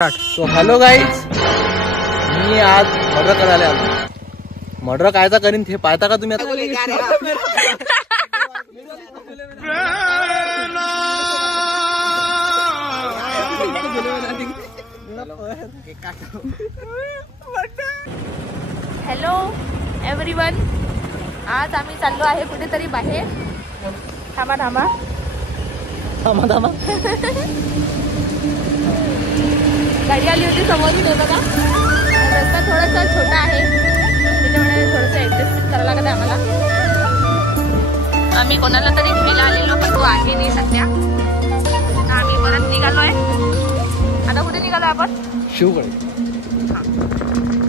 तो hello guys, मी आज murder करायला आलो. मर्डर कायचा करीन ते पाहता का तुम्ही आता? हॅलो एव्हरीवन, आज आम्ही चाललो आहे कुठेतरी बाहेर. थांबा थांबा थांबा थांबा, गाडी आली होती समोरून. हे बघा, रस्ता थोडासा छोटा आहे, त्याच्यामुळे थोडंसं ऍडजस्ट करावं लागत आहे आम्हाला. आम्ही कोणाला तरी घ्यायला आलेलो, पण तो आहे नाही सध्या. आम्ही परत निघालोय. आता कुठे निघालो आपण? शिवकडे.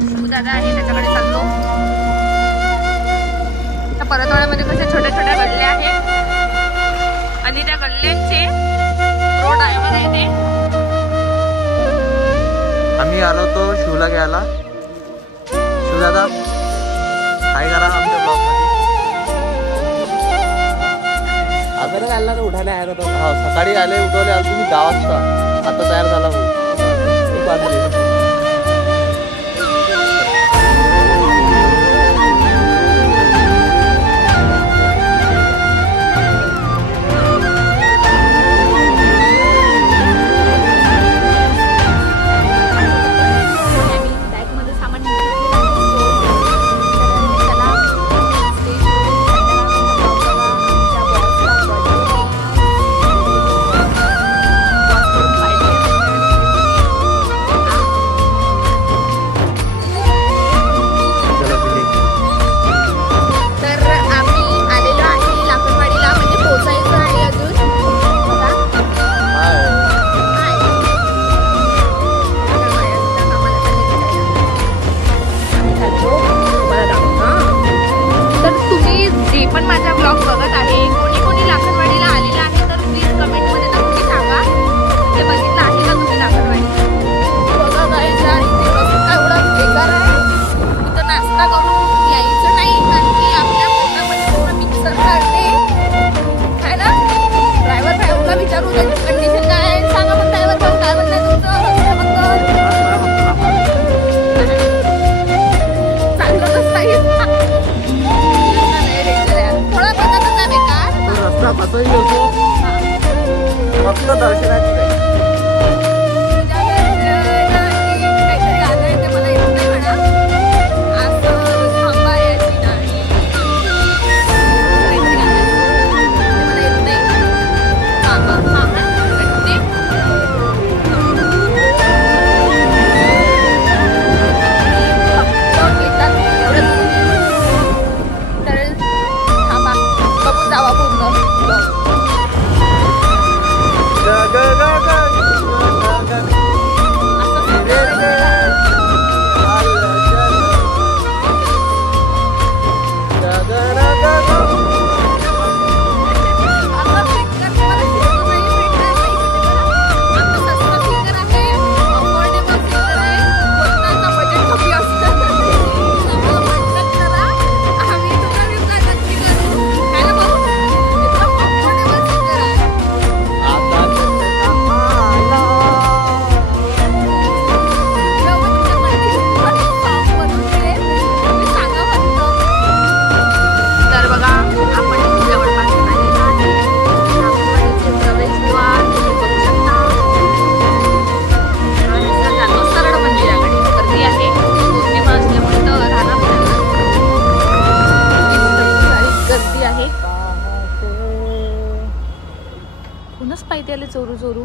शिवदादा आहे, त्याच्याकडे चाललो. त्या परतवाड्यामध्ये कशा छोट्या छोट्या गल्ल्या आहेत आणि त्या गल्ल्यांचे रोड आहे बघा इथे. आम्ही आलो तो शिवला घ्यायला. शिवदादा काय करा आमच्या ब्लॉग मध्ये. आता आला तर उठायला आलो तो. हा, सकाळी आले, उठवले आलो तुम्ही 10 वाजता. आता तयार झाला हो. पण माझा ब्लॉग बघत आहे, कोणी कोणी लाखनवाडीला आलेला आहे तर प्लीज कमेंट मध्ये नक्की सांगा ते बघितलं आहे का तुम्ही लाखनवाडी. बघा जायचं इथे रस्ता एवढा बेकार आहे, इथं नाश्ता करून यायचं नाही, कारण की आपल्या पोटामध्ये पूर्ण मिक्सर काढते आहे ना. ड्रायव्हर भाईला विचारू त्याची कंडिशन काय आहे, सांगा मग ड्रायव्हर भाऊ काय म्हणताय तुमचं रस्त्याबद्दल. चांगलं रस्ता रस्ता कसाही होतो, फक्त दर्शनाची काय. चोरू चोरू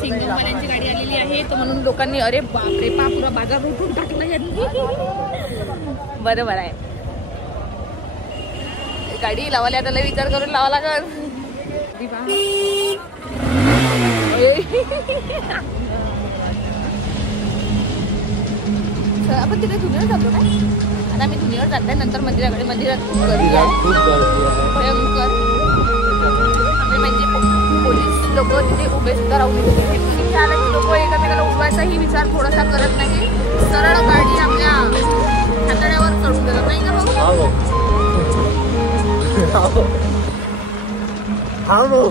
सिंगमवाल्यांची गाडी आलेली आहे, तर म्हणून लोकांनी अरे बापरे पा पुरा बाजार उठून टाकला यांनी. बरोबर आहे, गाडी लावायला आता लय विचार करून लावा लागल. आपण तिकडे धुनीवर जातो काय? आता आम्ही धुनीवर जात आहे, नंतर मंदिराकडे. मंदिरात खूप गर्दी आहे, भयंकर. म्हणजे पोलीस लोक तिथे उभे सुद्धा राहून तिथे आले की लोक एकमेकाला उडवायचाही विचार थोडासा करत नाही, सरळ गाडी आपल्या हाताळ्यावर चढून देतात नाही का भाऊ? हा भाऊ,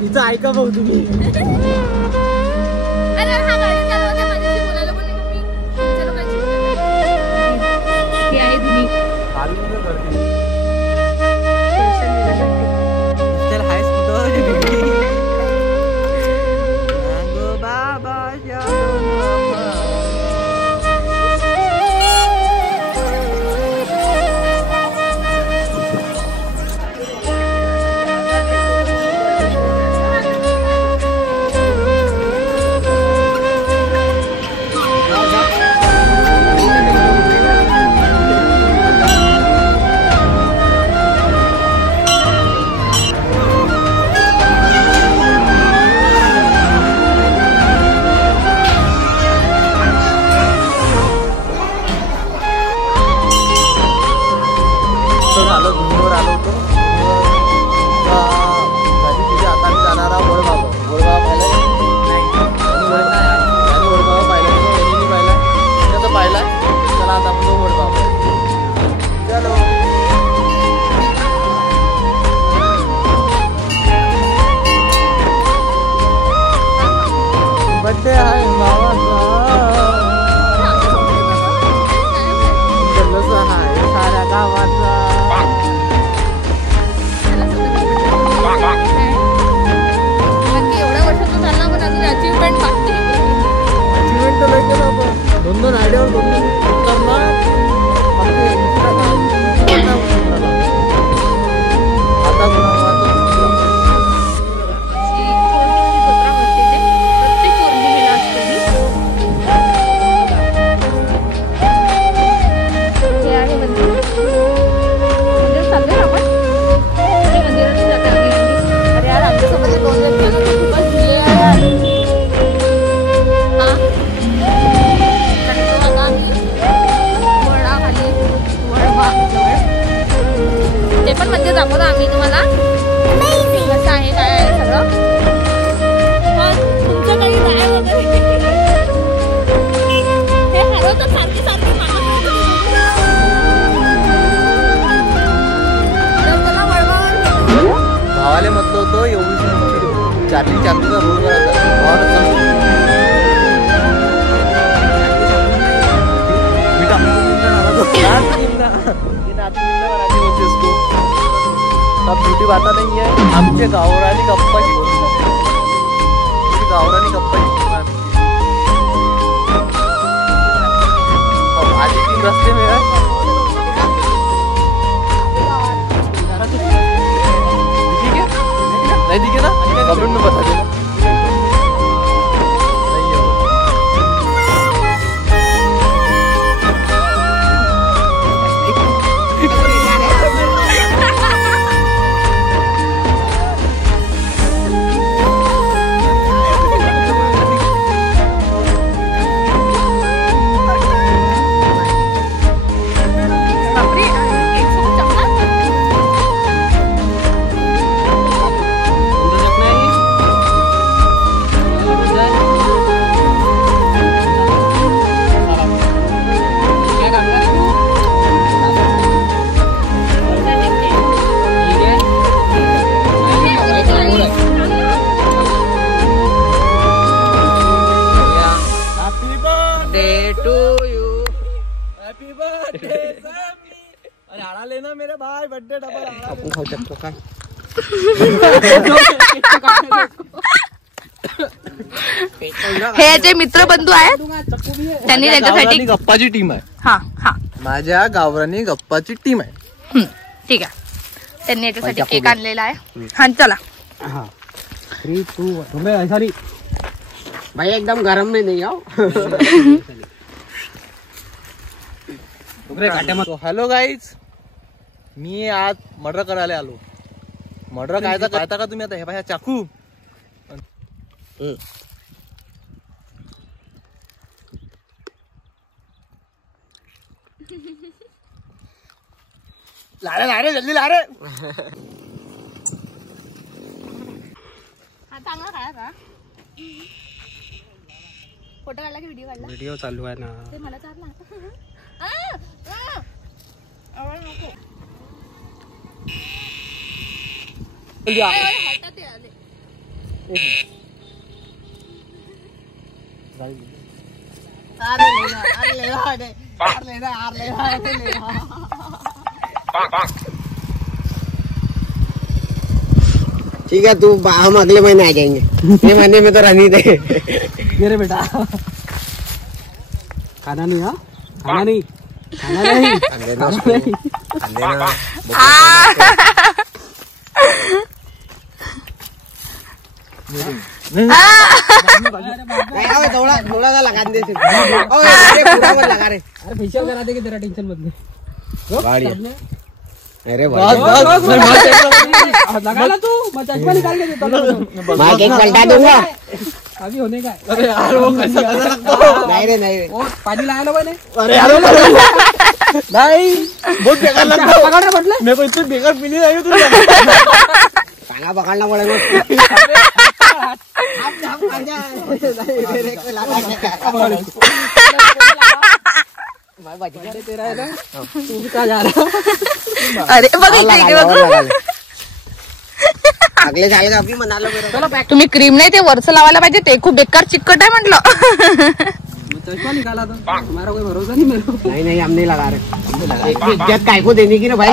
हिचं ऐका भाऊ तुम्ही. अरे बर्थडे आहे भावाचा जल्लोष आहे साऱ्या गावाचा एवढ्या वर्षातून झाला पण अजून अचीवमेंट बाकी अचीवमेंट तर लय केलं आपण 2-2 आयडियावर 2-2 करणार आता ते पण म्हणजे दाखवतो आम्ही तुम्हाला कसं आहे काय आहे सगळं तुमचं काही काय वगैरे हे हरवतात सारखी सारखी भावाले म्हटलं होतं एवढी चार्जिंग चार्जिंगचा रोल करायचा ब्युटी बाता नाही आहे आमचे गावरानी गप्पाची गावरानी गप्पाची आधी 3 रस्ते में नहीं दिखे ना कमेंट में बता देना अरे आड़ा लेना मेरे भाई बर्थडे डबल आपण खाऊ शकतो का हे जे मित्रबंधू आहेत त्यांनी त्यांच्यासाठी गप्पाची टीम आहे हा हा माझ्या गावरानी गप्पाची टीम आहे ठीक आहे त्यांनी याच्यासाठी केक आणलेला आहे हा चला 3, 2 तुम्हें ऐसा नहीं भाई एकदम गरम में नहीं आओ हॅलो गाईज मी आज मर्डर करायला आलो मर्डर खायचा का तुम्ही आता हे बाया चाकू लारे जल्दी लारे चांगला खाया का फोटो काढला की व्हिडिओ काढला वीडियो चालू आहे ना ते मला चालला ठीक है तू हम अगले महीने आ जाएंगे ये महीने में तो रहनी दे मेरे बेटा खाना नहीं हाँ खाना नहीं थोड़ा सा लगा दे लगा रहे अरे फेशियल करा देंगे तेरा टेंशन मत ले अरे लगा ला तू मैं चश्मा निकाल के देता हूँ मैं केक पलटा दूंगा अभी होने का अरे यार वो कैसा लगता नहीं रे वो पानी लाया ना मैंने अरे यार नहीं बहुत बेकार लगता है पकड़ना मतलब मेरे को इतनी बेकार पीनी आई तू काला पकड़ना पड़ेगा तेरा है ना तू भी कहाँ जा रहा अरे बघ अगले साल का अभी मना लो चलो पैक तुम्ही क्रीम नाही ते वरचं लावायला पाहिजे ते खूप बेकार चिकट आहे म्हटलं. चश्मा निकाला तो तुम्हारा कोई भरोसा नहीं मेरे को. नहीं हम नहीं लगा रहे. एक इज्जत काय को देने की ना भाई.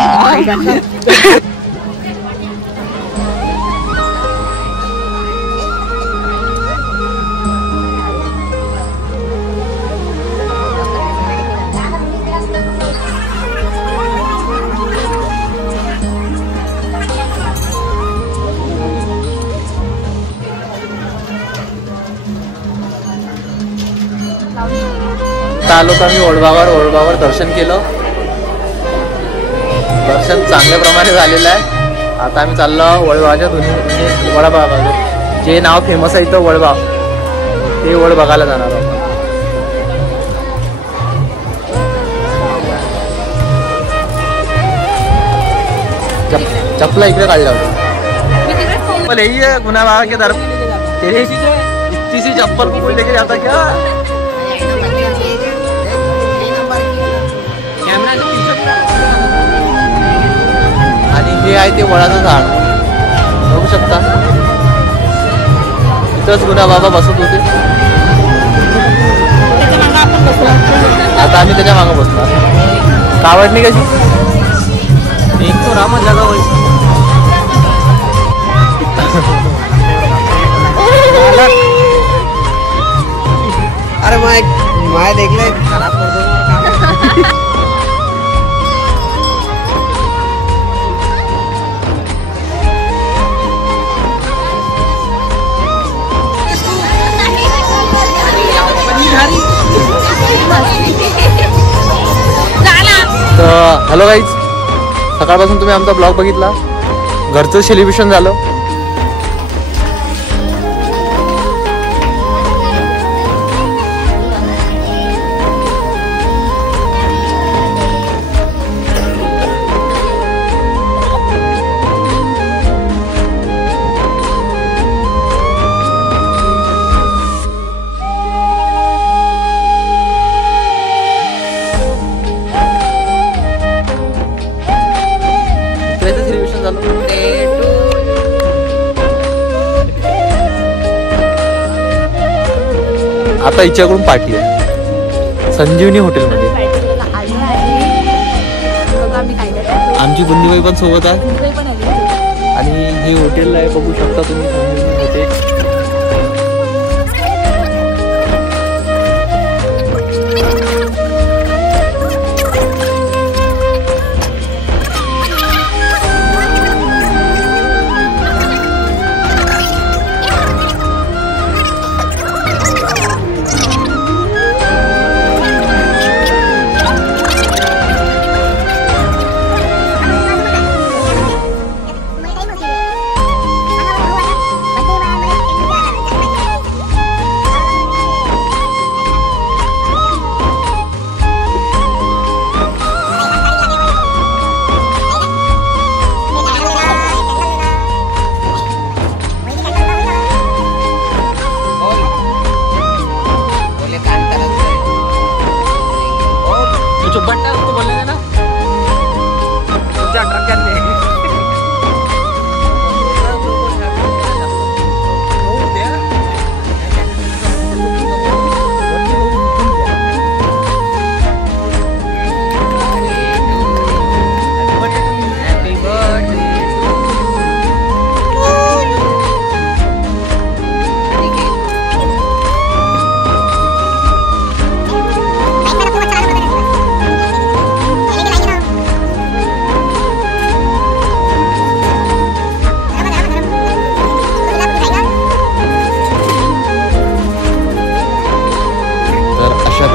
आलो तर आम्ही ओळबावर दर्शन केलं. दर्शन चांगल्या प्रमाणे झालेलं आहे. आता आम्ही चाललो ओळबावच्या दोन्ही वडापाव जे नाव फेमस आहे इथं वडबाव ते वड बघायला जाणार आहोत. चप्पला इकडे काढल्या होत्या. यही है गुना बाबा के दर तेरी इतनी सी चप्पल को कोई लेके जाता क्या? आणि हे आहे ते वडाचं झाड बघू शकता. इथंच गुना बाबा बसत होते. आता आम्ही त्याच्या मागे बसणार. कावडणी कशी एक तो राम जगा वैसे अरे मैं देख ले खराब कर दूंगा. तर हॅलो गाईज, सकाळपासून तुम्ही आमचा ब्लॉग बघितला. घरचं सेलिब्रेशन झालं. आता हिच्याकडून पार्टी आहे संजीवनी हॉटेलमध्ये. आमची बुंदीबाई पण सोबत आहे आणि हे हॉटेल आहे बघू शकता तुम्ही संजीवनी हॉटेल.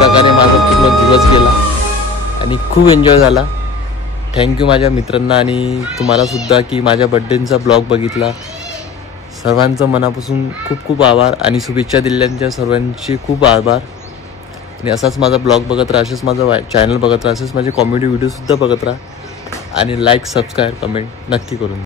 प्रकारे माझा पूर्ण दिवस गेला आणि खूप एन्जॉय झाला. थँक्यू माझ्या मित्रांना आणि तुम्हाला सुद्धा की माझ्या बड्डेचा ब्लॉग बघितला. सर्वांचं मनापासून खूप खूप आभार आणि शुभेच्छा दिल्यांच्या सर्वांची खूप आभार. आणि असाच माझा ब्लॉग बघत राहा, असेच माझा चॅनल बघत राहा, असेच माझे कॉमेडी व्हिडिओसुद्धा बघत राहा आणि लाईक सबस्क्राईब कमेंट नक्की करून.